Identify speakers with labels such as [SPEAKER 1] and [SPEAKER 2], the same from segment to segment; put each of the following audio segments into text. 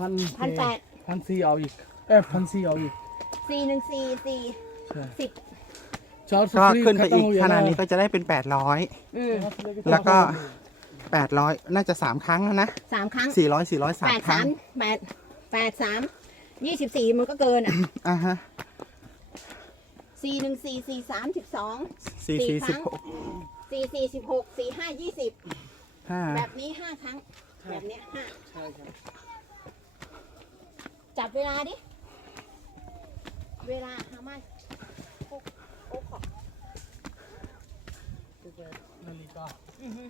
[SPEAKER 1] พันพันแปด พันสี่เอาอีก เอ้ยพันสี่เอาอีก
[SPEAKER 2] สี่หนึ่งสี่สี่ใช่สิบ
[SPEAKER 3] จอร์จก็ฟรีขึ้นไปอีกขตขมนาดนี้ก็จะได้เป็นแปดร้อย อืมแล้วก็ แปดร้อยน่าจะสามครั้งแล้วนะสามครั้งสี่ร้อยสี่ร้อยสาแปมดครั้สางม
[SPEAKER 2] แปดแปดสามยี่สิบสี่มันก็เกินอะอ่าฮะสี่หนึ่งสี่สี่สามสิบสอง
[SPEAKER 3] สี่สี่สี่ครั้สิบงหก
[SPEAKER 2] สี่สี่สิบหกสี่ห้ายี่สิบห้าแบบนี้ห้าครั้ง แบบเนี้ยห้าใช่ครับ จับเวลาดิ เวลา how much โอ้โอ้ขอบ
[SPEAKER 3] นาฬิกาอือฮึ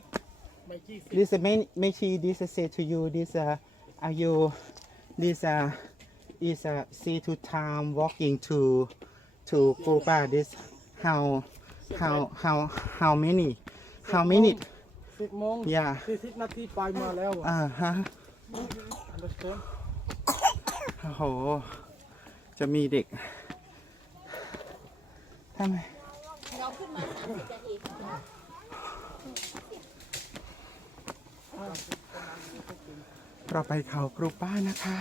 [SPEAKER 3] ไม่กี่สิบ this may may she this say to you this uh, are you this uh, is a see to time walking to to Cuba this how how how how many how many สิบโมง yeah สี
[SPEAKER 1] ่สิบนาทีไปมาแล้ว
[SPEAKER 3] อะอ่าฮะ understand โอ้โห จะมีเด็กทำไมเราขึ้นมาสามสิบนาทีเราไปเขากรุป้านะคะ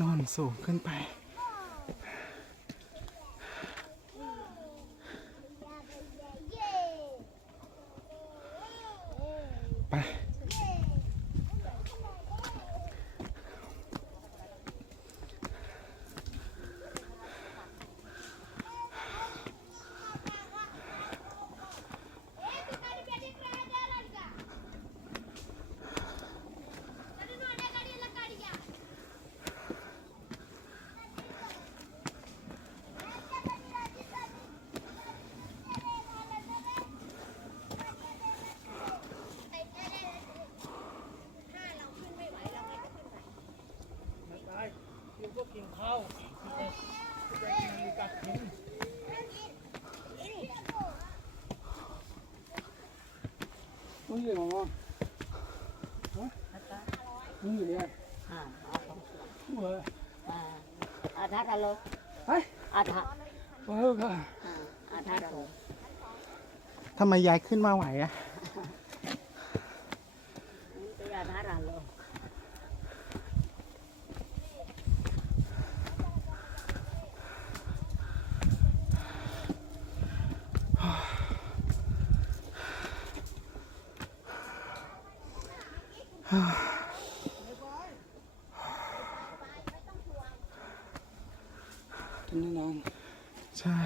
[SPEAKER 3] นอนสูงขึ้นไป ไป
[SPEAKER 1] เดี๋ยวก็กินข้าวจะไปกินนาฬิกากิน
[SPEAKER 2] มึงอยู่ไหนวะฮะมึงอยู่เนี่ยอ่าเว้ยอ่าอาทัตโลเฮ้ยอาทัต
[SPEAKER 3] เว้ยก็อ่าอาทัตโลทำไมยายขึ้นมาไหวอะ
[SPEAKER 2] เป็นอาทัตโล
[SPEAKER 3] กินนานใช่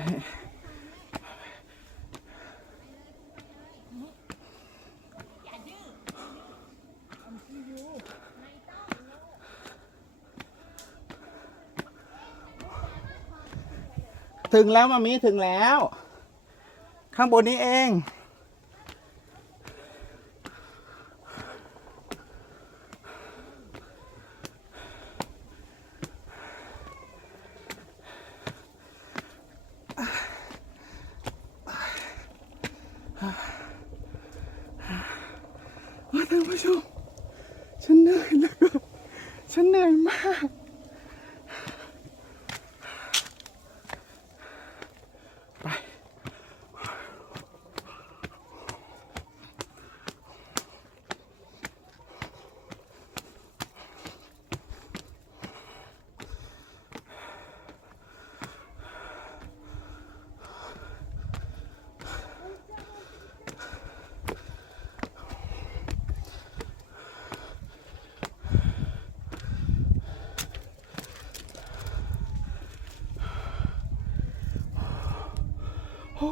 [SPEAKER 3] ถึงแล้วมามีถึงแล้ว ข้างบนนี้เอง ว่าท่านผู้ชม ฉันเหนื่อยแล้วก็ฉันเหนื่อยมาก ไป โอ้